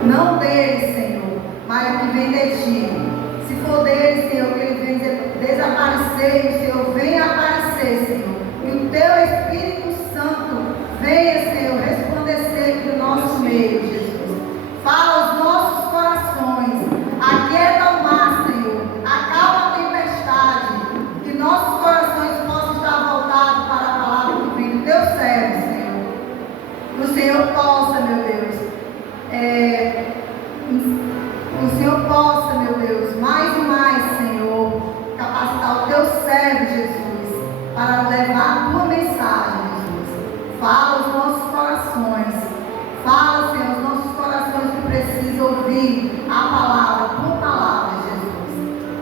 Não deles, Senhor, mas que vem de Ti. Se for deles, Senhor, que ele vem desaparecer, o Senhor venha aparecer, Senhor. E o Teu Espírito Santo venha, Senhor, resplandecer aqui no nosso meio, Jesus. Fala aos nossos corações, aquieta o mar, Senhor, acalma a tempestade, que nossos corações possam estar voltados para a palavra do Filho do Teu servo, Senhor. Que o Senhor possa, meu Deus, o Senhor possa, meu Deus, mais e mais, Senhor, capacitar o Teu servo, Jesus, para levar a Tua mensagem, Jesus. Fala aos nossos corações, fala, Senhor, aos nossos corações que precisam ouvir a palavra, a Tua palavra, Jesus.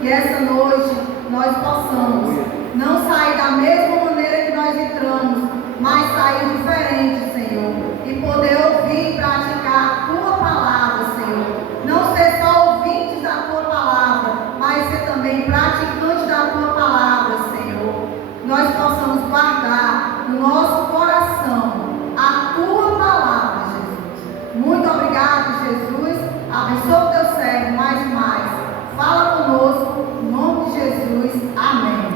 Que essa noite nós possamos não sair da mesma maneira que nós entramos, mas sair diferente, Senhor, e poder ouvir e praticar a Tua palavra, Senhor. Não ser só ouvintes da Tua palavra, mas ser também praticantes da Tua palavra, Senhor. Nós possamos guardar no nosso coração a Tua palavra, Jesus. Muito obrigado, Jesus. Abençoa o Teu servo mais e mais. Fala conosco, em nome de Jesus. Amém.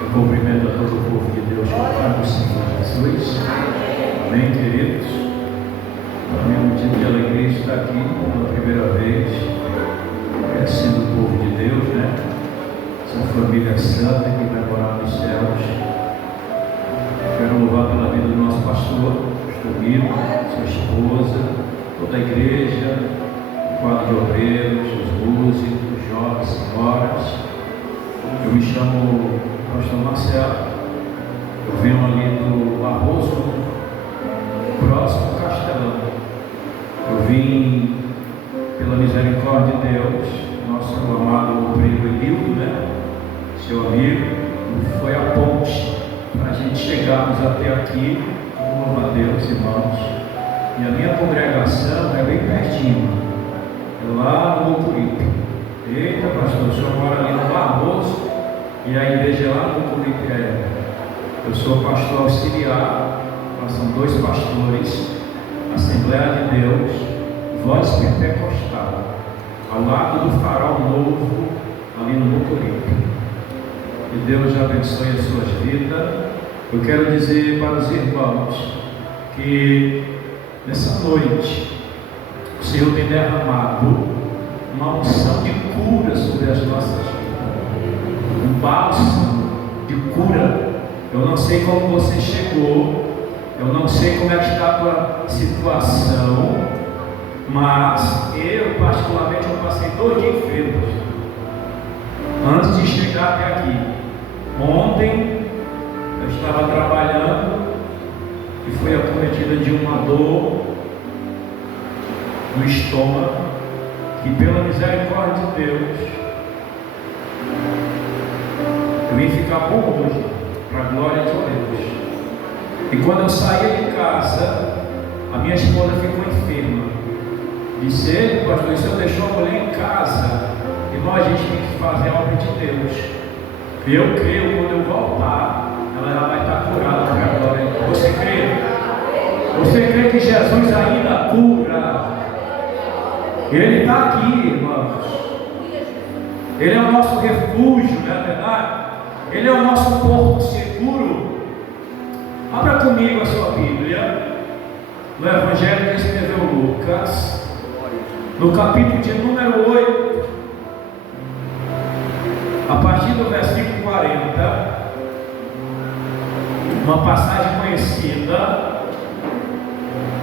Eu cumprimento a todo o povo de Deus com a paz do Senhor Jesus. Amém, queridos? Para mim é um motivo de alegria estar aqui pela primeira vez, sendo o povo de Deus, né? Essa família santa que vai morar nos céus. Quero louvar pela vida do nosso pastor Guido, sua esposa, toda a igreja, o quadro de obreiros, os músicos, jovens, senhoras. Eu me chamo Pastor Marcelo, eu venho ali do Barroso, próximo ao Castelão. Eu vim pela misericórdia de Deus, nosso amado primo Emildo, né? Seu amigo, foi a ponte para a gente chegarmos até aqui. Louva a Deus, irmãos. E a minha congregação é bem pertinho, é lá no Mucuripe. Eita, pastor, o senhor mora ali no Barroso e a igreja é lá no Mucuripe. Eu sou pastor auxiliar, nós somos 2 pastores, Assembleia de Deus, Voz Pentecostal, ao lado do Farol Novo, ali no Mucuripe. Que Deus abençoe as suas vidas. Eu quero dizer para os irmãos que nessa noite o Senhor tem derramado uma unção de cura sobre as nossas vidas, um bálsamo de cura. Eu não sei como você chegou, eu não sei como é que está a tua situação, mas eu particularmente eu passei 2 dias enfermos antes de chegar até aqui. Ontem eu estava trabalhando e fui acometida de uma dor no estômago, que pela misericórdia de Deus eu vim ficar bom hoje, para a glória de Deus. E quando eu saía de casa, a minha esposa ficou enferma. Disse: pastor, o senhor deixou a mulher em casa, irmão, a gente tem que fazer a obra de Deus. E eu creio, quando eu voltar, ela já vai estar curada para a glória de Deus. Você crê? Você crê que Jesus ainda cura? Ele está aqui, irmãos. Ele é o nosso refúgio, não é verdade? Ele é o nosso porto seguro. Abra comigo a sua Bíblia no Evangelho que escreveu Lucas, no capítulo de número 8, a partir do versículo 40, uma passagem conhecida,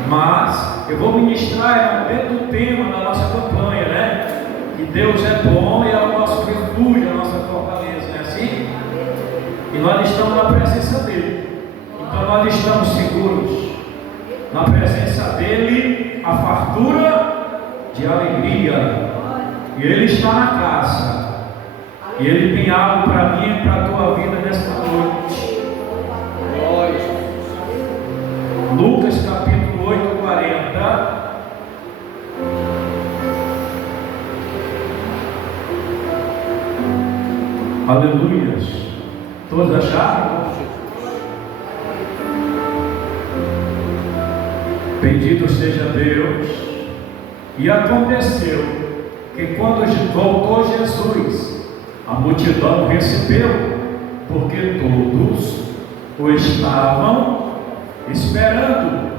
mas eu vou ministrar dentro do tema da nossa campanha, né? Que Deus é bom e é o nosso refúgio, a nossa fortaleza, não é assim? E nós estamos na presença dele, então nós estamos seguros. Na presença dele, a fartura de alegria, e ele está na casa, e ele tem algo para mim e para a tua vida nesta noite. Lucas capítulo 8, 40. Aleluias. Todos acharam? Bendito seja Deus. E aconteceu que quando voltou Jesus, a multidão recebeu, porque todos o estavam esperando.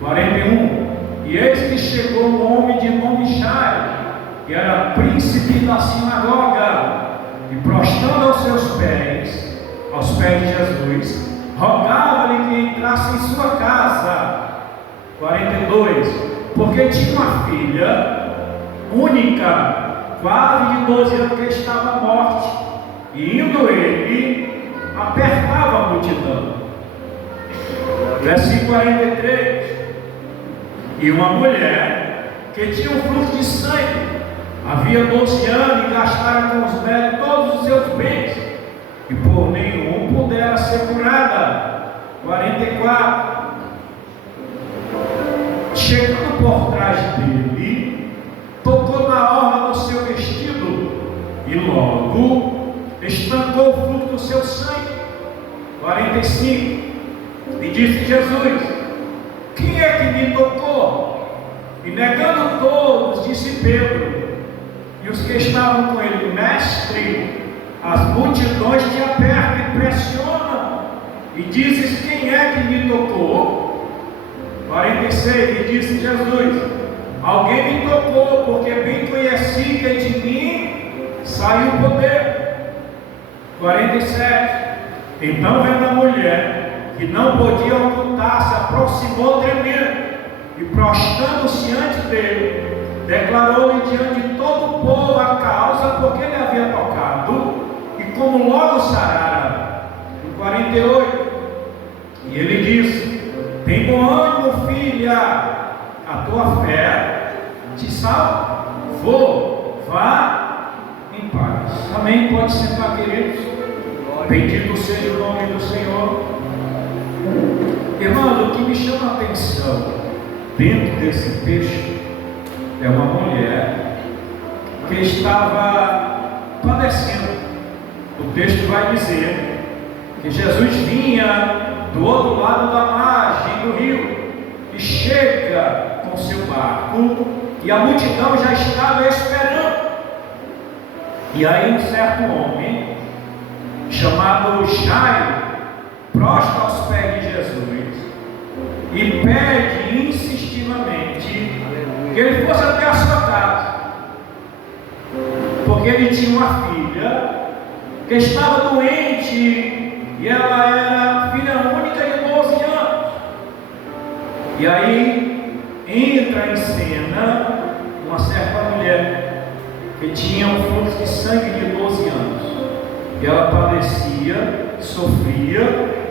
41. E eis que chegou um homem de nome Jairo, que era príncipe da sinagoga, e prostrando aos pés de Jesus, rogava-lhe que entrasse em sua casa. 42. Porque tinha uma filha única, quase de 12 anos, que estava à morte, e indo ele, apertava a multidão. Versículo 43. E uma mulher que tinha um fluxo de sangue, havia 12 anos, e gastara com os médicos todos os seus bens, e por nenhum pudera ser curada. 44. Chegando por trás dele, tocou na orla do seu vestido, e logo estancou o fluxo do seu sangue. 45. E disse Jesus: quem é que me tocou? E negando todos, disse Pedro e os que estavam com ele: Mestre, as multidões te apertam e pressionam, e dizes: quem é que me tocou? 46. E disse Jesus: alguém me tocou, porque bem conheci que de mim saiu o poder. 47. Então vendo a mulher, que não podia ocultar, se aproximou tremendo, e prostrando-se ante dele, declarou-lhe diante de todo o povo a causa por que ele havia tocado, e como logo sarara. 48. E ele disse: tem bom ânimo, filha, a tua fé te salvou, vá em paz. Amém? Pode sentar, queridos. Bendito seja o nome do Senhor. Irmão, o que me chama a atenção dentro desse texto é uma mulher que estava padecendo. O texto vai dizer que Jesus vinha do outro lado da margem do rio e chega com seu barco, e a multidão já estava esperando. E aí um certo homem chamado Jairo prostra aos pés de Jesus e pede insistivamente que ele fosse até a sua casa, porque ele tinha uma filha que estava doente, e ela era filha única de 12 anos. E aí entra em cena uma certa mulher que tinha um fluxo de sangue de 12 anos, e ela padecia, sofria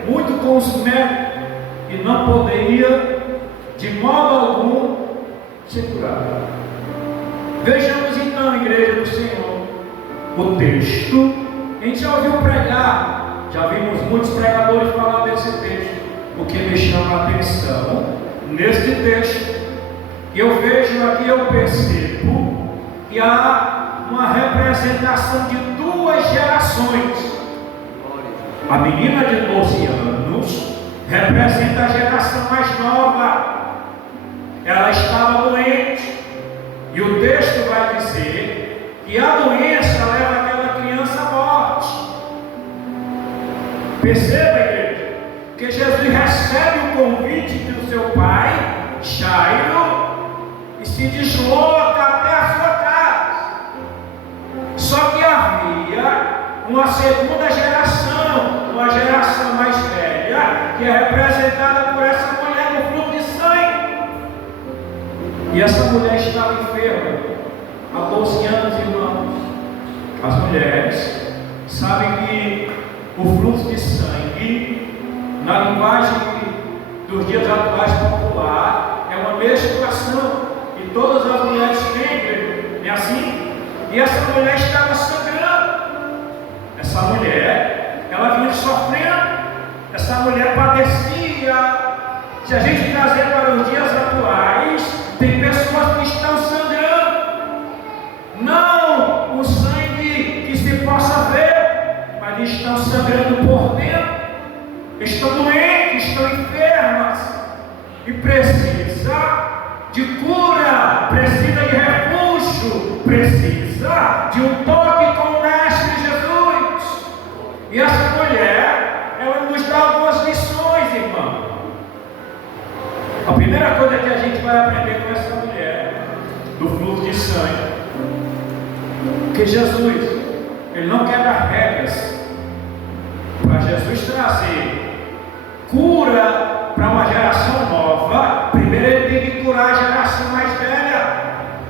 muito com os médicos, e não poderia de modo algum ser curada. Vejamos então, igreja do Senhor, o texto. A gente já ouviu pregar, já vimos muitos pregadores falar desse texto. O que me chama a atenção neste texto, eu vejo aqui, eu percebo que há uma representação de duas gerações. A menina de 12 anos representa a geração mais nova. Ela estava doente, e o texto vai dizer que a doença leva aquela criança à morte. Perceba, igreja, que Jesus recebe o convite do seu pai, Jairo, e se desloca até a sua casa. Só que havia uma segunda geração, uma geração mais velha, que é representada por essa mulher no fluxo de sangue. E essa mulher estava enferma há 12 anos, irmãos. As mulheres sabem que o fluxo de sangue, na linguagem dos dias atuais popular, é uma menstruação, e todas as mulheres têm, é assim? E essa mulher estava sangrando. Essa mulher, ela vinha sofrendo, essa mulher padecia. Se a gente trazer para os dias atuais, tem pessoas que estão sangrando, não o sangue que se possa ver, mas estão sangrando por dentro, estão doentes, estão enfermas, e precisam Primeira coisa que a gente vai aprender com essa mulher do fluxo de sangue, que Jesus, ele não quebra regras. Para Jesus trazer cura para uma geração nova, primeiro ele tem que curar a geração mais velha.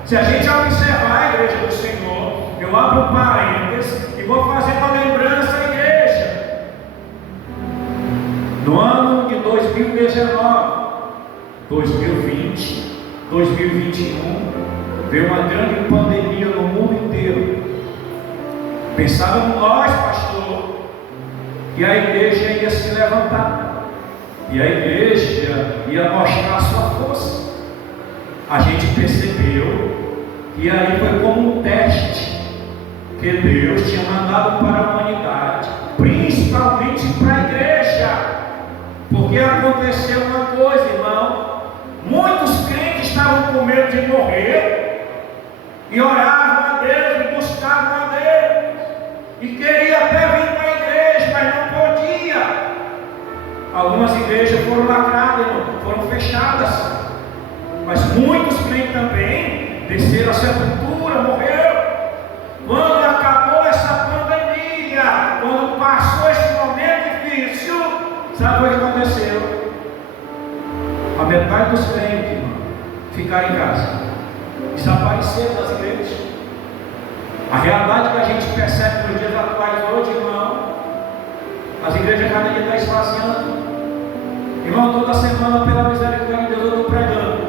Se a gente observar a igreja do Senhor, eu abro parênteses e vou fazer uma lembrança à igreja. No ano de 2019, 2020, 2021, veio uma grande pandemia no mundo inteiro. Pensávamos nós, pastor, que a igreja ia se levantar, e a igreja ia mostrar a sua força. A gente percebeu que aí foi como um teste que Deus tinha mandado para a humanidade, principalmente para a igreja, porque aconteceu uma coisa, irmão. Muitos crentes estavam com medo de morrer e oravam a Deus e buscavam a Deus e queriam até vir para a igreja, mas não podia. Algumas igrejas foram lacradas, foram fechadas, mas muitos crentes também desceram a sepultura, morreram. Quando acabou essa pandemia, quando passou esse momento difícil, sabe o que aconteceu? A metade dos crentes, irmão, ficaram em casa, desapareceram das igrejas. A realidade que a gente percebe nos dias atuais hoje, irmão, as igrejas cada dia estão esvaziando. Irmão, toda semana, pela misericórdia de Deus, eu estou pregando.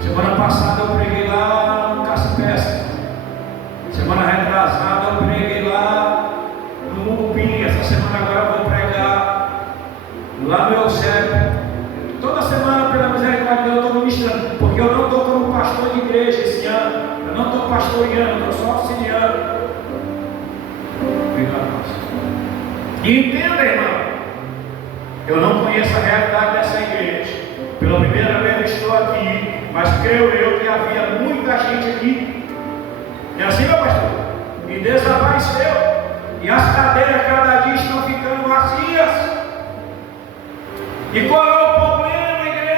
Semana passada eu preguei lá no Caça-Pesca. Semana retrasada eu preguei lá no Mucupim. Essa semana agora eu vou pregar lá no Eusébio. Toda semana, pela misericórdia de Deus, eu estou ministrando, porque eu não estou como pastor de igreja esse ano. Eu não estou pastoreando, eu estou só auxiliando. Obrigado, pastor. E entenda, irmão, eu não conheço a realidade dessa igreja. Pela primeira vez eu estou aqui, mas creio eu que havia muita gente aqui. É assim, meu pastor? E desapareceu. E as cadeiras cada dia estão ficando vazias. E qual é o problema, igreja?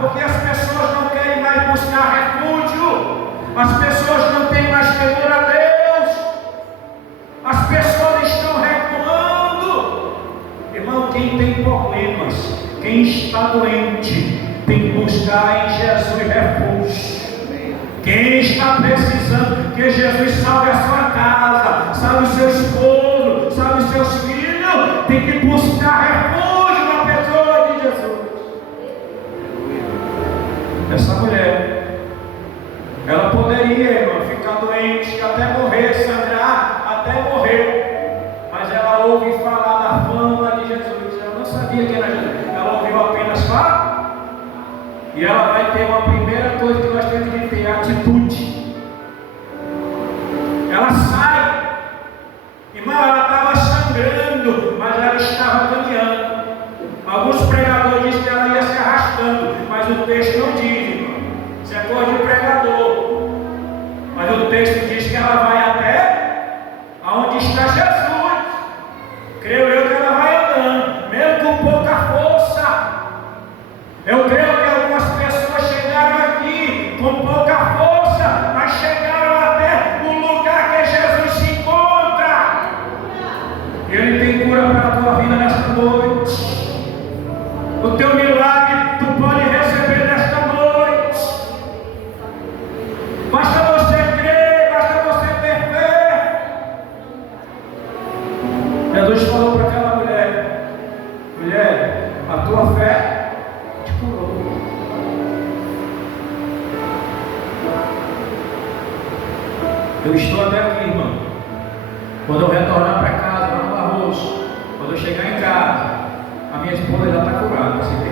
Porque as pessoas não querem mais buscar refúgio. As pessoas não têm mais temor a Deus. As pessoas estão reclamando. Irmão, quem tem problemas, quem está doente, tem que buscar em Jesus refúgio. Quem está precisando que Jesus salve a sua casa, salve o seu esposo, salve os seus filhos, tem que buscar refúgio na pessoa de Jesus. Essa mulher, ela poderia, irmão, ficar doente, até morrer, sangrar, até morrer, mas ela ouve falar da fama de Jesus. Ela não sabia que era Jesus, ela ouviu apenas falar. E ela vai ter uma primeira coisa que nós temos que ter, atitude. Ela sai. Irmão, ela estava sangrando, mas ela estava caminhando. Alguns pregadores dizem que ela ia se arrastando, mas o texto não diz, irmão. Isso é coisa de pregador. Mas o texto diz que ela vai até aonde está Jesus. Creio eu que ela vai andando, mesmo com pouca força. Eu creio que algumas pessoas chegaram aqui com pouca força, mas chegaram até no lugar que Jesus se encontra. Ele tem cura para a tua vida nesta noite. O teu milagre tu pode receber nesta noite. Basta você crer, basta você ter fé. Jesus falou para aquela mulher: mulher, a tua fé te curou. Eu estou até aqui, irmão. Quando eu retornar para casa, lá no arroz, quando eu chegar em casa, a minha esposa já está curada. Você vê?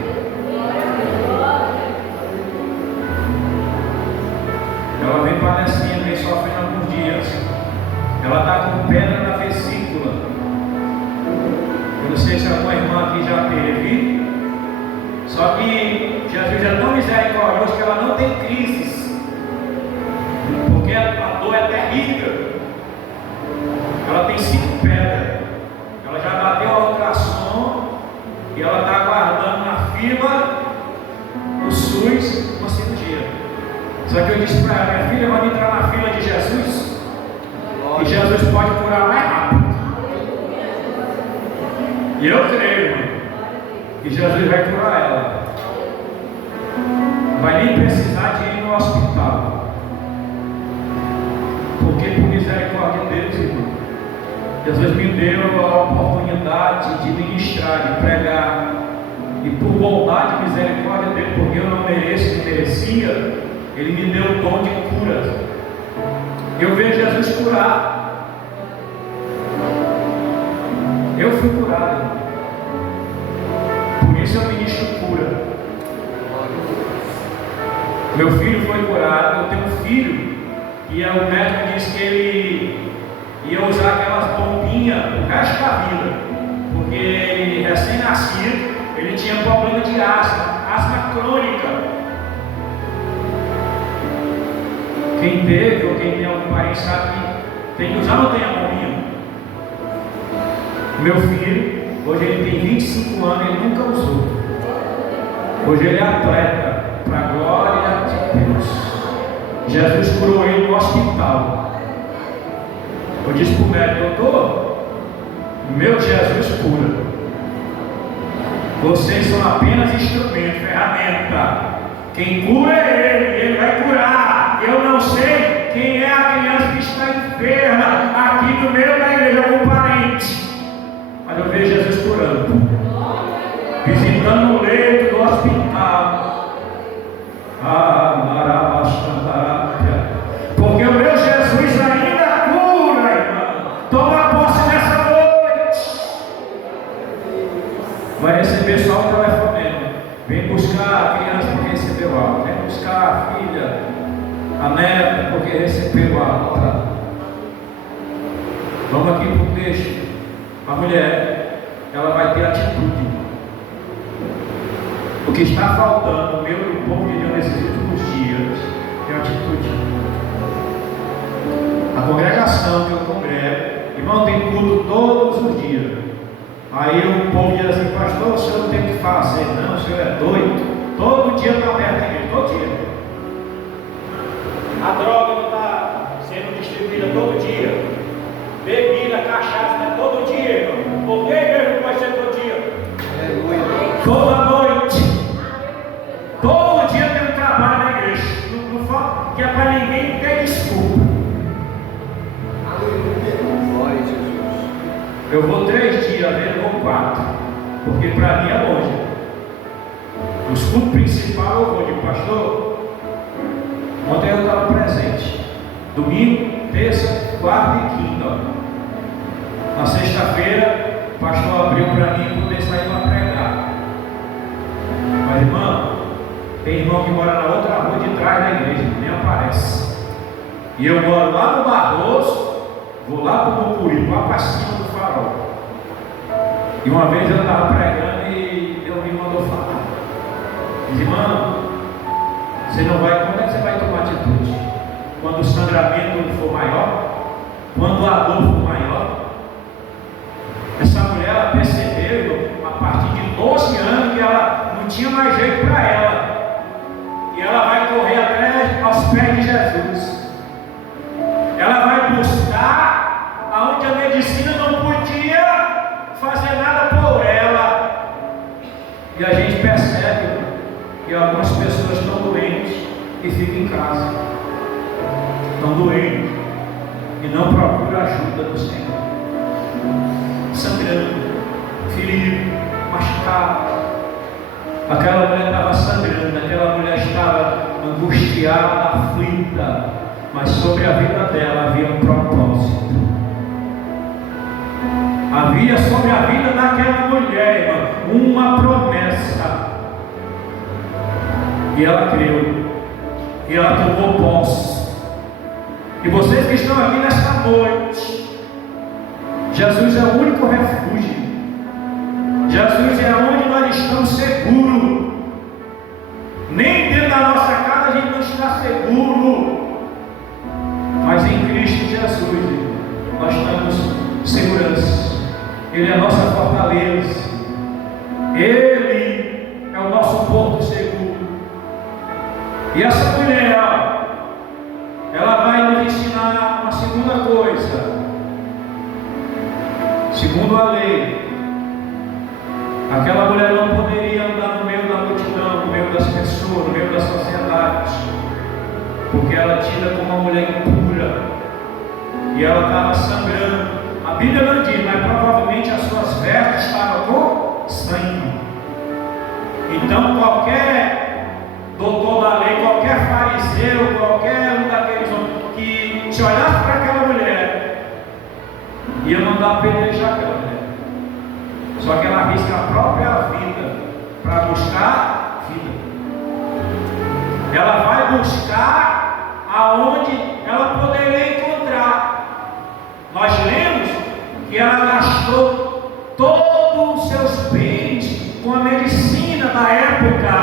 Ela vem padecendo, vem sofrendo alguns dias. Ela está com pedra na vesícula. Eu não sei se alguma irmã aqui já teve. Só que Jesus é tão misericordioso que ela não tem crises. Porque a dor é terrível. Ela tem 5 pedras. Ela já bateu a ultrassom e ela está aguardando na fila SUS uma cirurgia. Só que eu disse para ela: minha filha, vai entrar na fila de Jesus, e Jesus pode curar mais rápido. E eu creio, irmão, que Jesus vai curar ela. Não vai nem precisar de ir no hospital. Porque por misericórdia de Deus, irmão, Jesus me deu a oportunidade de ministrar, de pregar. E por bondade e misericórdia dele, porque eu não mereço, nem merecia, ele me deu o dom de cura. Eu vejo Jesus curar. Eu fui curado. Por isso eu ministro cura. Meu filho foi curado. Eu tenho um filho e o médico disse que ele ia usar aquelas bombinhas o resto da vida, porque ele recém-nascido, ele tinha problema de asma crônica. Quem teve ou quem tem algum parente sabe que tem que usar ou não tem a bombinha. Meu filho, hoje ele tem 25 anos, ele nunca usou. Hoje ele é atleta, para a glória de Deus. Jesus curou ele no hospital. Eu disse para o médico: doutor, meu Jesus cura. Vocês são apenas instrumento, ferramenta. Quem cura é ele vai curar. Eu não sei quem é a criança que está enferma aqui no meio da igreja, algum parente. Mas eu vejo Jesus curando, visitando o leito do hospital. Porque o meu Jesus ainda cura, irmão. Toma posse nessa noite. Vai receber só o telefonema. Vem buscar a criança porque recebeu alta. Vem buscar a filha, a neta, porque recebeu alta. Vamos aqui para o texto. A mulher, ela vai ter atitude. O que está faltando no meu e no povo de Deus nesses últimos dias é atitude. A congregação que eu congrego, irmão, tem culto todos os dias. Aí o povo diz assim: pastor, o senhor não tem o que fazer, não, o senhor é doido. Todo dia está aberto aqui, todo dia. A droga não está sendo distribuída todo dia. Bebida, cachaça, né? Todo dia, irmão. Por que mesmo vai ser todo dia? Aleluia. Toda noite. Todo dia tem um trabalho na igreja. Não fala que é para ninguém ter desculpa. Glória a Jesus. Eu vou 3 dias, eu vou 4. Porque para mim é longe. Os cultos principais eu vou de pastor. Ontem eu estava presente. Domingo, terça, quarta e quinta. Na sexta-feira, o pastor abriu para mim poder sair para pregar. Mas irmão, tem irmão que mora na outra rua de trás da igreja, nem aparece. E eu moro lá no Barroso, vou lá para o Mucuri, lá para cima do farol. E uma vez eu estava pregando e Deus me mandou falar. Diz: irmão, você não vai, como é que você vai tomar atitude? Quando o sangramento for maior? Quando a dor for maior? Essa mulher, ela percebeu a partir de 12 anos que ela não tinha mais jeito para ela. E ela vai correr até aos pés de Jesus. Ela vai buscar aonde a medicina não podia fazer nada por ela. E a gente percebe que algumas pessoas estão doentes e ficam em casa. Estão doentes e não procuram ajuda do Senhor. Sangrando, ferido, machucado. Aquela mulher estava sangrando, aquela mulher estava angustiada, aflita, mas sobre a vida dela havia um propósito. Havia sobre a vida daquela mulher, irmão, uma promessa. E ela creu, e ela tomou posse. E vocês que estão aqui nesta noite, Jesus é o único refúgio. Jesus é onde nós estamos seguros. Nem dentro da nossa casa a gente não está seguro. Mas em Cristo Jesus nós estamos segurança. Ele é a nossa fortaleza. Ele é o nosso porto seguro. E essa mulher, ela vai nos ensinar uma segunda coisa. Segundo a lei, aquela mulher não poderia andar no meio da multidão, no meio das pessoas, no meio da sociedade, porque ela é tida como uma mulher impura e ela estava sangrando. A Bíblia não diz, mas provavelmente as suas vestes estavam com sangue. Então qualquer doutor da lei, qualquer fariseu, qualquer um daqueles que se olhasse para aquela mulher, ia mandar apedrejar aquela mulher. Só que ela arrisca a própria vida para buscar vida. Ela vai buscar aonde ela poderia encontrar. Nós lemos que ela gastou todos os seus bens com a medicina da época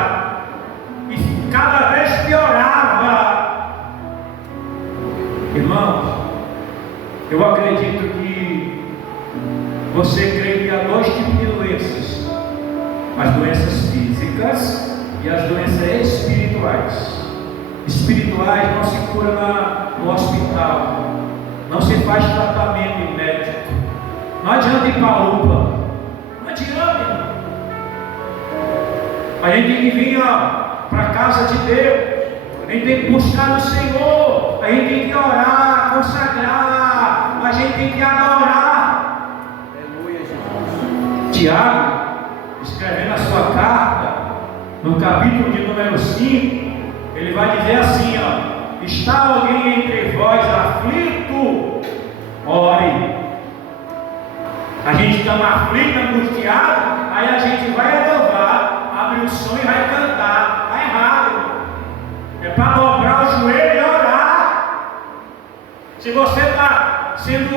e cada vez piorava. Irmãos, eu acredito que você crê que há dois tipos de doenças: as doenças físicas e as doenças espirituais. Espirituais não se cura no hospital, não se faz tratamento médico, não adianta ir para a UPA, não adianta. A gente tem que vir para a casa de Deus, a gente tem que buscar o Senhor, a gente tem que orar, consagrar, a gente tem que adorar. Aleluia, Jesus. Tiago, escrevendo a sua carta, no capítulo de número 5, ele vai dizer assim: está alguém entre vós aflito? Ore. A gente está aflito, angustiado, aí a gente vai adorar, abre o som e vai cantar. Está errado, irmão. É para dobrar o joelho e orar. Se você está sendo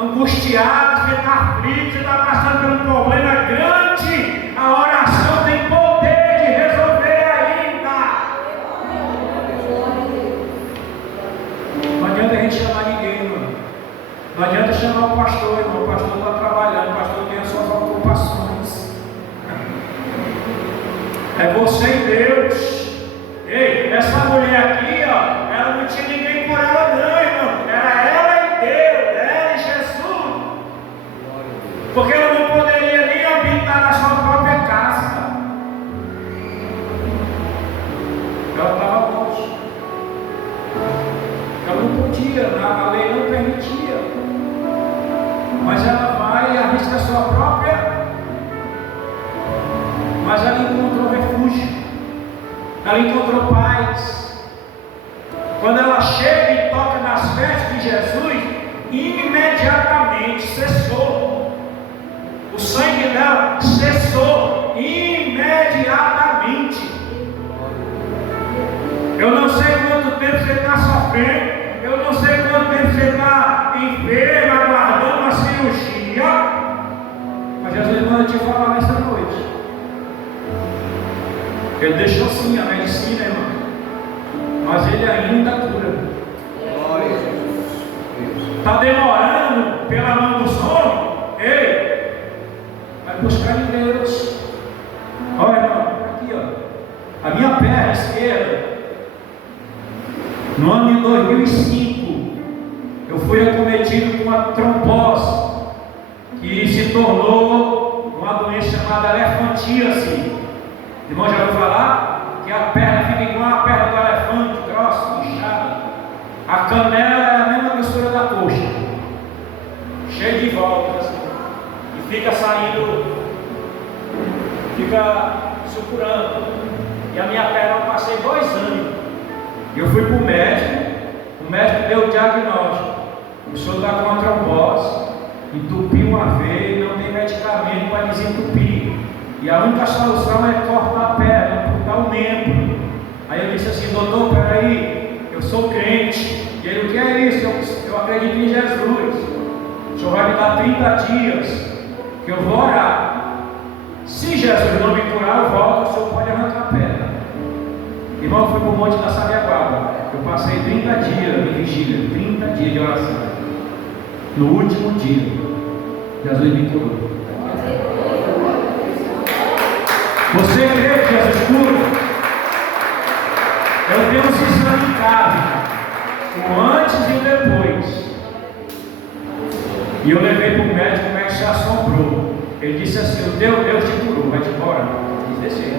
angustiado, você está aflito, você está passando por um problema grande, a oração tem poder de resolver ainda. Não adianta a gente chamar ninguém, irmão. Não adianta chamar o pastor, irmão. O pastor está trabalhando, o pastor tem as suas ocupações. É você e Deus. Ei, essa mulher aqui, ela não tinha ninguém por ela não, irmão. Era ela e Deus, ela e Jesus. Porque ela não poderia nem habitar na sua própria casa. Ela estava longe. Ela não podia, a lei não permitia. Mas ela vai e arrisca a sua própria. Mas ela encontrou refúgio. Ela encontrou paz. Quando ela chega e toca nas vestes de Jesus, imediatamente cessou. O sangue dela cessou imediatamente. Eu não sei quanto tempo você está sofrendo, eu não sei quanto tempo você está enfermo, aguardando uma cirurgia, mas Jesus manda te falar nessa noite. Ele deixou sim a medicina, irmão, mas ele ainda cura. Está demorando pela mão dos homens? Ei, vai buscar em Deus. Olha, irmão, aqui, a minha perna esquerda, no ano de 2005, eu fui acometido com uma trombose, que se tornou uma doença chamada elefantíase. Irmão, já ouviu falar? Que a perna fica igual a perna do elefante, grossa, inchada. A canela é a mesma grossura da coxa, cheia de voltas, e fica saindo, fica sucurando. E a minha perna eu passei 2 anos. Eu fui para o médico deu o diagnóstico: o senhor está com uma trombose, entupiu uma veia e não tem medicamento para desentupir. E a única solução é cortar a perna, cortar o membro. Aí eu disse assim: doutor, peraí, eu sou crente. E ele: o que é isso? Eu acredito em Jesus. O senhor vai me dar 30 dias que eu vou orar. Se Jesus não me curar, eu volto, o senhor pode arrancar a perna. Irmão, eu fui para o Monte da Sabiaguaba. Eu passei 30 dias de vigília, 30 dias de oração. No último dia, Jesus me curou. Você crê que Jesus cura? tenho uns exames em casa, o antes e o depois. E eu levei para o médico, o médico se assombrou. Ele disse assim: o teu Deus te curou, vai-te embora. Ele disse assim,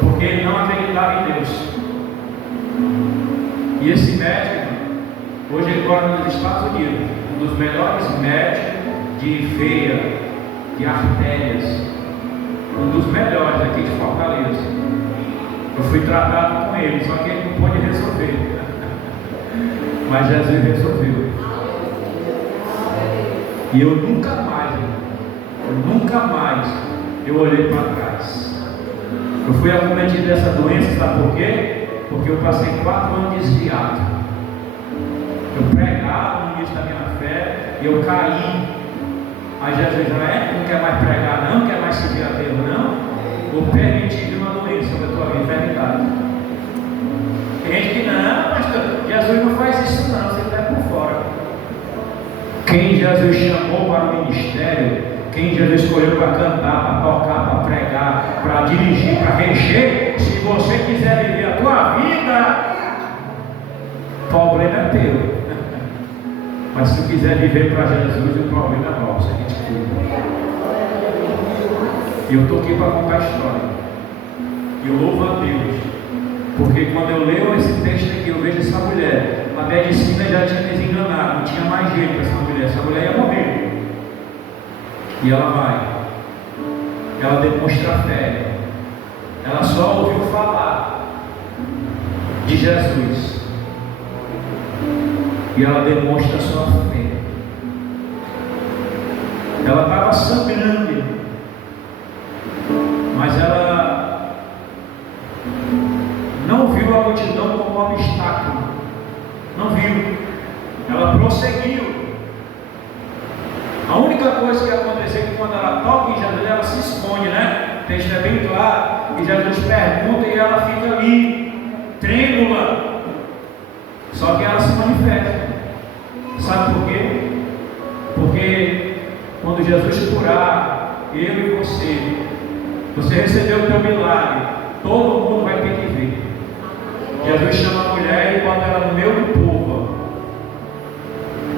porque ele não acreditava em Deus. E esse médico, hoje ele mora nos Estados Unidos, um dos melhores médicos de veia, de artérias, um dos melhores aqui de Fortaleza. Eu fui tratado com ele, só que ele não pôde resolver. Mas Jesus resolveu. E eu nunca mais eu olhei para trás. Eu fui acometido dessa doença, sabe por quê? Porque eu passei 4 anos desviado. Eu pregava no início da minha fé e eu caí. Aí Jesus não quer mais pregar não quer mais seguir a Deus não, vou permitir uma doença sobre a tua vida, enfermidade. Tem gente que não, pastor, Jesus não faz isso não, você está por fora. Quem Jesus chamou para o ministério, quem Jesus escolheu para cantar, para tocar, para pregar, para dirigir, para reger, se você quiser viver a tua vida, o problema é teu. Mas se tu quiser viver para Jesus, o problema é nosso, a gente cuida. E eu estou aqui para contar a história. E eu louvo a Deus, porque quando eu leio esse texto aqui, eu vejo essa mulher. A medicina já tinha desenganado, não tinha mais jeito para essa mulher ia morrer. E ela vai, ela demonstra fé, ela só ouviu falar de Jesus, e ela demonstra sua fé. Ela estava sangrando, mas ela não viu a multidão como um obstáculo. Não viu, ela prosseguiu. A única coisa que aconteceu é que quando ela toca em Jesus, ela se esconde, né? O texto é bem claro, e Jesus pergunta e ela fica ali, trêmula. Só que ela se manifesta. Sabe por quê? Porque quando Jesus curar eu e você recebeu o teu milagre, todo mundo vai ter que ver. Jesus chama a mulher e bota ela no meio do povo,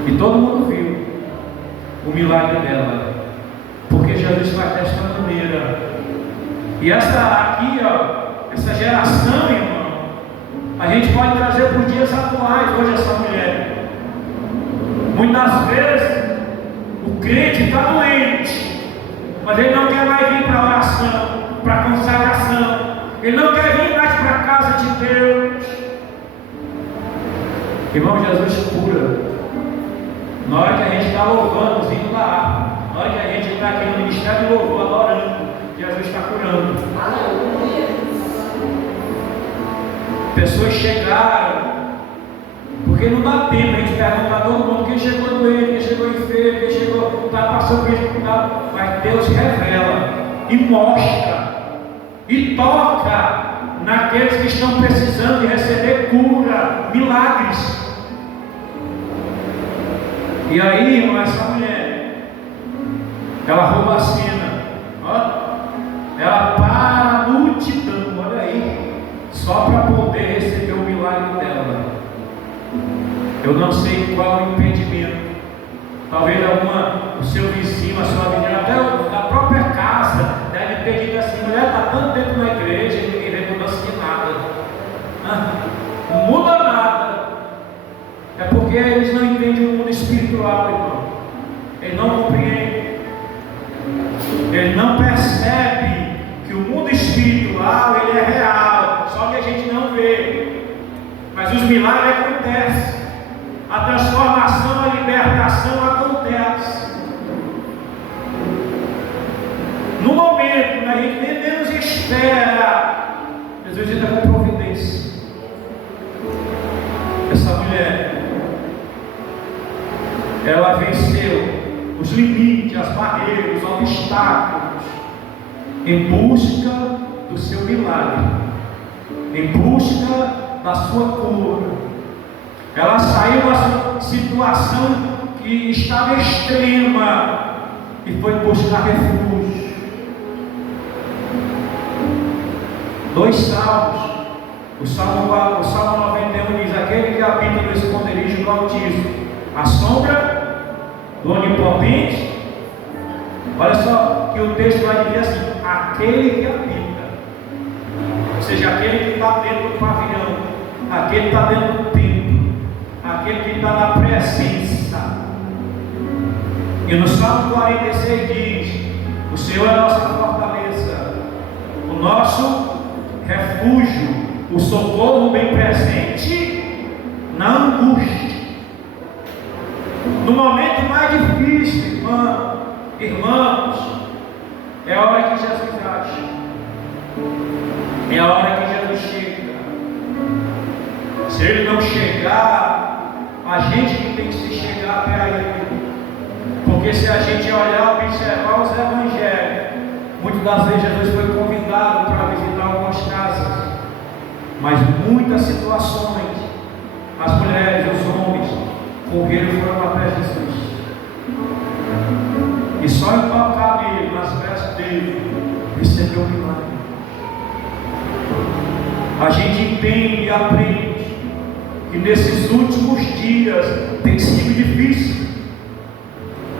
e todo mundo viu o milagre dela, porque Jesus faz desta maneira. E essa aqui, ó, essa geração, irmão, a gente pode trazer para os dias atuais. Hoje essa mulher, muitas vezes o crente está doente, mas ele não quer mais vir para a oração, para a consagração, ele não quer vir mais para a casa de Deus. Irmão, Jesus cura. Na hora que a gente está louvando, vindo da harpa, na hora que a gente está aqui no ministério de louvor, adorando, Jesus está curando. Pessoas chegaram, porque não dá tempo a gente perguntar a todo mundo quem chegou doente, quem chegou enfermo, quem chegou, está passando por isso, mas Deus revela e mostra e toca naqueles que estão precisando de receber cura, milagres. E aí, irmão, essa mulher, ela rouba a cena, ó, ela para a multidão, olha aí, só para poder receber o milagre dela. Eu não sei qual é o impedimento, talvez o seu vizinho, a sua vizinha, até da própria casa, deve ter dito assim: mulher, está tanto tempo na igreja e ninguém vê mudança de nada, não muda nada. É porque eles não entendem o mundo espiritual, irmão. Eles não compreendem. Eles não percebem que o mundo espiritual ele é real, só que a gente não vê. Mas os milagres acontecem. A transformação, a libertação acontece. No momento, a gente nem menos espera, Jesus ainda com providência. Essa mulher, ela venceu os limites, as barreiras, os obstáculos, em busca do seu milagre, em busca da sua cura. Ela saiu da situação que estava extrema e foi buscar refúgio. 2 salmos, O Salmo 91 diz: aquele que habita no esconderijo do Altíssimo, a sombra do Onipotente. Olha só que o texto vai dizer assim: aquele que habita, ou seja, aquele que está dentro do pavilhão, aquele que está dentro do templo, aquele que está na presença. E no Salmo 46 diz: o Senhor é a nossa fortaleza, o nosso refúgio, o socorro bem presente na angústia. No momento mais difícil, irmãos, é a hora que Jesus age, é a hora que Jesus chega. Se Ele não chegar, a gente que tem que se chegar até Ele. Porque se a gente olhar, observar os evangelhos, muitas das vezes Jesus foi convidado para visitar algumas casas, mas muitas situações, as mulheres, os homens, correram e foram até Jesus. E só em tocar nele, nas vestes dele, recebeu o milagre. A gente entende e aprende que nesses últimos dias tem sido difícil.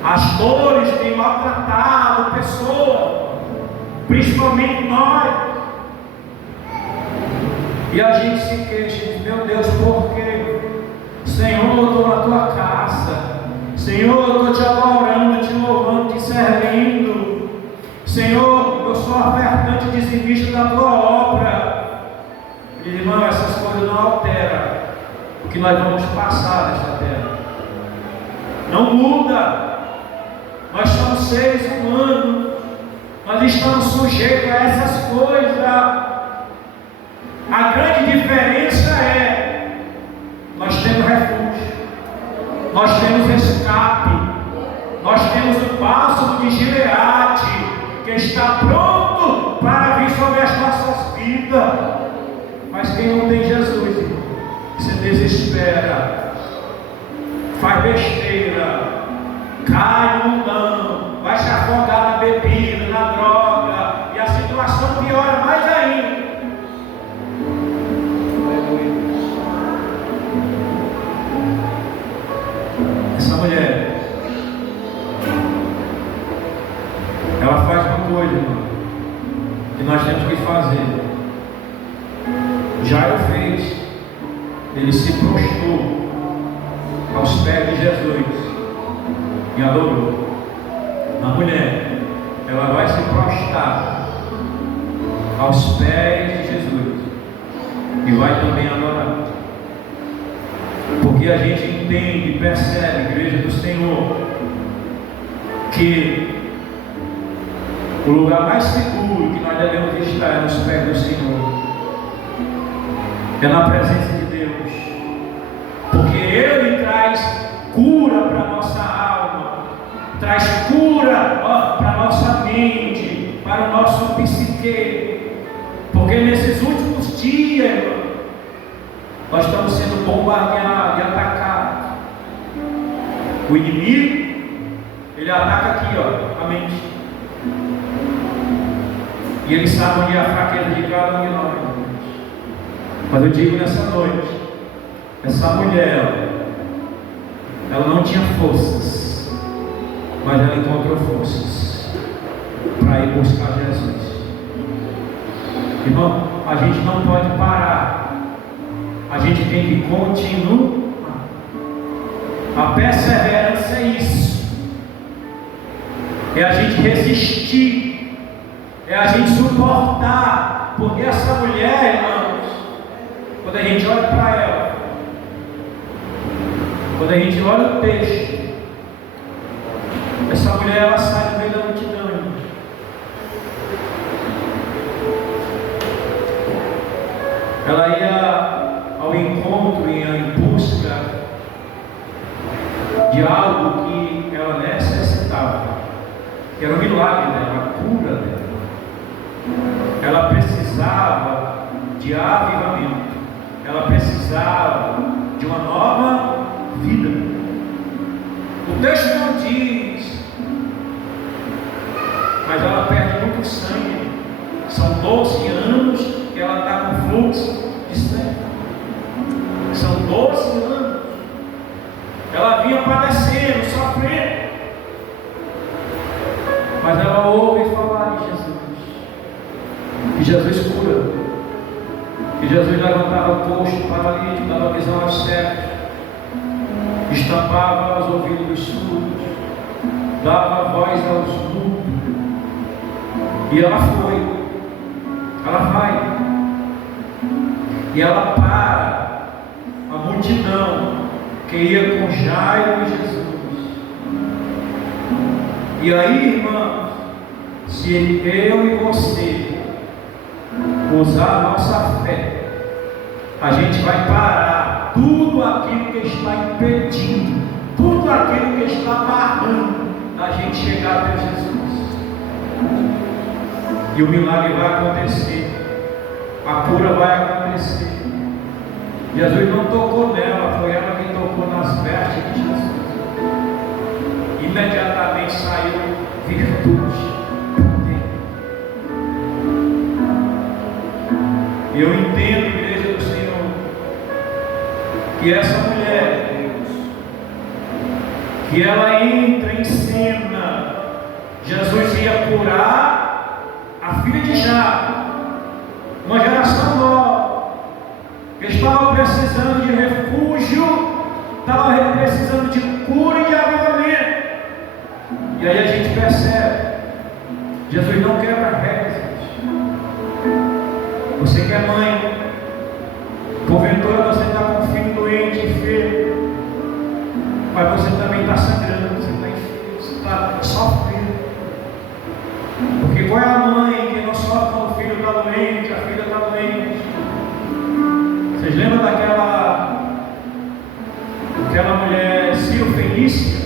As dores têm maltratado pessoas, principalmente nós. E a gente se queixa, diz: meu Deus, por quê? Senhor, eu estou na tua casa. Senhor, eu estou te adorando, te louvando, te servindo. Senhor, eu sou ofertante dizimista da tua obra. Diz: irmão, essas coisas não alteram o que nós vamos passar nesta terra. Não muda. Nós somos seres humanos, nós estamos sujeitos a essas coisas. A grande diferença é: nós temos refúgio, nós temos escape, nós temos o bálsamo de Gileade, que está pronto para vir sobre as nossas vidas. Mas quem não tem Jesus, irmão, se desespera, faz besteira, cai no mundão, vai se afogar na bebida, na droga, e a situação piora mais ainda. Essa mulher, ela faz uma coisa, irmão, que nós temos que fazer. Jairo fez, ele se prostrou aos pés de Jesus e adorou. A mulher, ela vai se prostrar aos pés de Jesus e vai também adorar. Porque a gente entende e percebe, igreja do Senhor, que o lugar mais seguro que nós devemos estar é nos pés do Senhor, é na presença de Deus, porque Ele traz cura para a nossa alma, traz cura para a nossa mente, para o nosso psique. Porque nesses últimos dias, irmão, nós estamos sendo bombardeados e atacados. O inimigo, ele ataca aqui, a mente, e ele sabe onde é a fraqueza de cada um de nós. Mas eu digo nessa noite, essa mulher, ela não tinha forças, mas ela encontrou forças para ir buscar Jesus. Irmão, a gente não pode parar, a gente tem que continuar. A perseverança é isso, é a gente resistir, é a gente suportar. Porque essa mulher, irmãos, quando a gente olha para ela, quando a gente olha o texto, essa mulher, ela sai no meio da multidão. Ela ia ao encontro e em busca de algo que ela necessitava, que era o milagre dela, a cura dela. Ela precisava de avivamento, ela precisava de uma nova vida. O texto não diz, mas ela perde muito sangue. São 12 anos que ela está com fluxo, de sangue. São 12 anos. Ela vinha padecendo, sofrendo. Mas ela ouve falar de Jesus. Que Jesus cura. Que Jesus levantava o coxo, paralítico, dava visão aos cegos, estampava os ouvidos dos surdos, dava voz aos mudos. E ela foi. Ela vai. E ela para a multidão que ia com Jairo e Jesus. E aí, irmãos, se eu e você usar a nossa fé, a gente vai parar tudo aquilo que está impedindo, tudo aquilo que está barrando a gente chegar até Jesus. E o milagre vai acontecer, a cura vai acontecer. Jesus não tocou nela, foi ela que tocou nas vestes de Jesus. Imediatamente saiu virtude. Eu entendo, igreja do Senhor, que essa mulher, que ela entra em cena, Jesus ia curar a filha de Jairo, uma geração nova, que estava precisando de refúgio, estava precisando de cura e de avivamento. E aí a gente percebe, Jesus não quebra regras. Você que é mãe, porventura você está com um filho doente, enfermo, mas você também está sangrando, você está sofrendo. Porque qual é a mãe que não sofre quando o filho está doente, a filha está doente? Vocês lembram daquela mulher Sírio-Fenícia?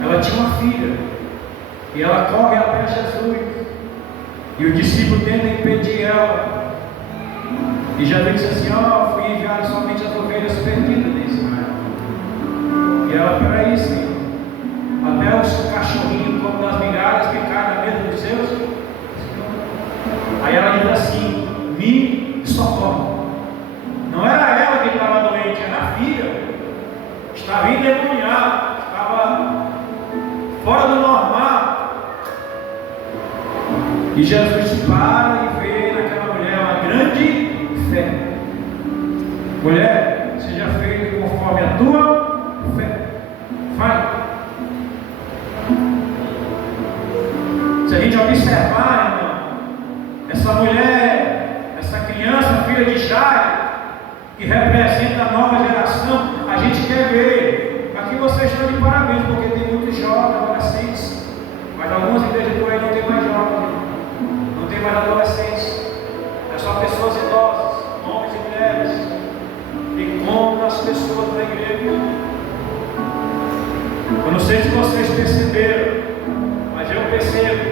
Ela tinha uma filha, e ela corre até Jesus. E o discípulo tenta impedir ela. E Jesus disse assim: ó, fui enviado somente às ovelhas perdidas de Israel. E ela, peraí, Senhor, até os cachorrinhos como das migalhas que caem na mesa dos seus. Aí ela diz assim: me socorre. Não era ela que estava doente, era a filha. Estava endemoniada, estava fora do normal. E Jesus para e vê naquela mulher uma grande fé. Mulher, seja feito conforme a tua fé. Vai. Se a gente observar, irmão, essa mulher, essa criança, filha de Jairo, que representa a nova geração, a gente quer ver. Aqui vocês estão de parabéns, porque tem muitos jovens, adolescentes, mas algumas igrejas por aí não tem mais jovens. Não tem mais adolescentes, é só pessoas idosas, homens e mulheres, e contam as pessoas da igreja. Eu não sei se vocês perceberam, mas eu percebo.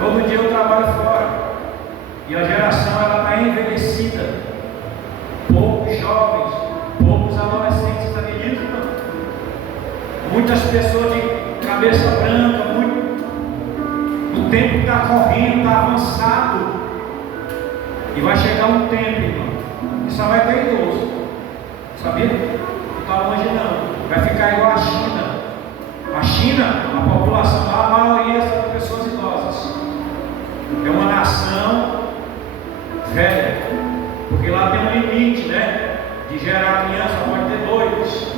Todo dia eu trabalho fora, e a geração está envelhecida. Poucos jovens, poucos adolescentes, acreditam? Muitas pessoas de cabeça branca, o tempo está correndo, está avançado. E vai chegar um tempo, irmão, que só vai ter idoso. Sabia? Não está longe não. Vai ficar igual a China. A China, a população lá, a maioria são pessoas idosas. É uma nação velha. Porque lá tem um limite, né? De gerar criança, pode ter 2.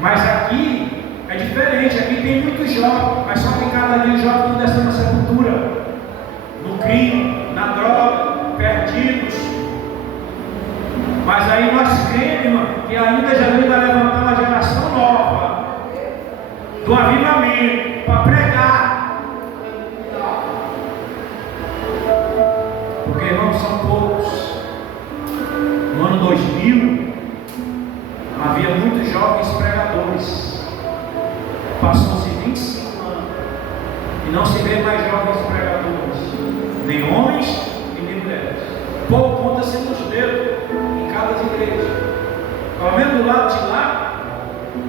Mas aqui é diferente, aqui tem muitos jovens, mas só que cada dia os jovens estão descendo na sepultura, no crime, na droga, perdidos. Mas aí nós cremos, irmão, que ainda Jesus vai levantar uma geração nova, do avivamento, para pregar. Porque, irmãos, são poucos. No ano 2000, havia muitos jovens pregadores. Passou-se 25 anos e não se vê mais jovens pregadores, nem homens e nem mulheres. Pouco conta-se nos dedos em cada igreja. Pelo menos do lado de lá,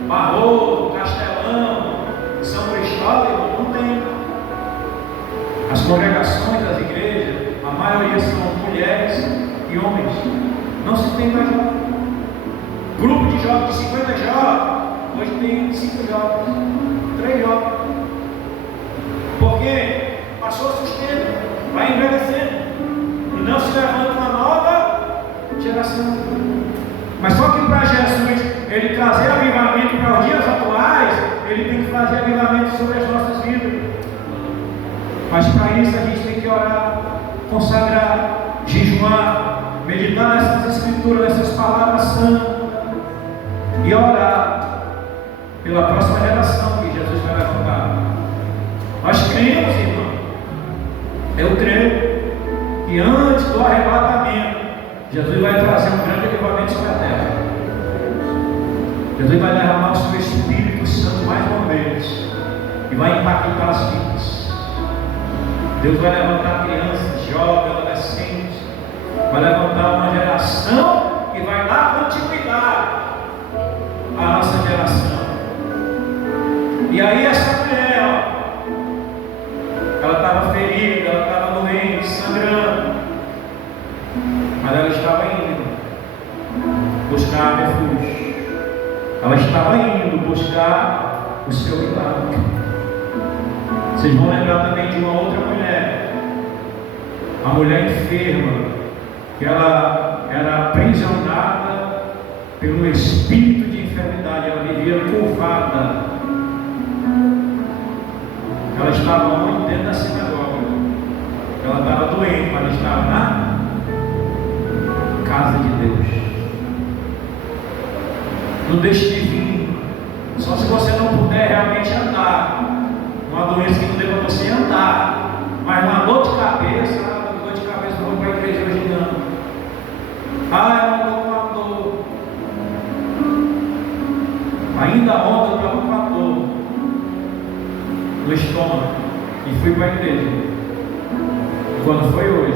Barroso, Castelão, São Cristóvão, não tem. As congregações das igrejas, a maioria são mulheres e homens. Não se tem mais jovens. Grupo de jovens de 50 jovens, hoje tem 5 jovens, 3 jovens. Porque passou-se os tempos, vai envelhecendo e não se levanta uma nova geração. Mas só que para Jesus ele trazer avivamento para os dias atuais, ele tem que fazer avivamento sobre as nossas vidas. Mas para isso a gente tem que orar, consagrar, jejuar, meditar nessas escrituras, nessas palavras santas e orar pela próxima geração que Jesus vai levantar. Nós cremos, irmão, eu creio que antes do arrebatamento Jesus vai trazer um grande avivamento sobre a terra. Jesus vai derramar o seu Espírito Santo mais uma vez e vai impactar as vidas. Deus vai levantar crianças, jovens, adolescentes, vai levantar uma geração que vai dar continuidade à nossa geração. E aí essa mulher, ó, ela estava ferida, ela estava doente, sangrando, mas ela estava indo buscar refúgio. Ela estava indo buscar o seu milagre. Vocês vão lembrar também de uma outra mulher, a mulher enferma, que ela era aprisionada pelo espírito de enfermidade, ela vivia curvada. Ela estava onde? Dentro da sinagoga. Ela estava doente, mas estava na casa de Deus. Não deixe de vir, só se você não puder realmente andar. Uma doença que não deva você andar, mas uma dor de cabeça, dor de cabeça, não vou para a igreja hoje não. Eu não estou com a dor. Ainda ontem eu estava com a dor no estômago e fui para a igreja. Quando foi hoje?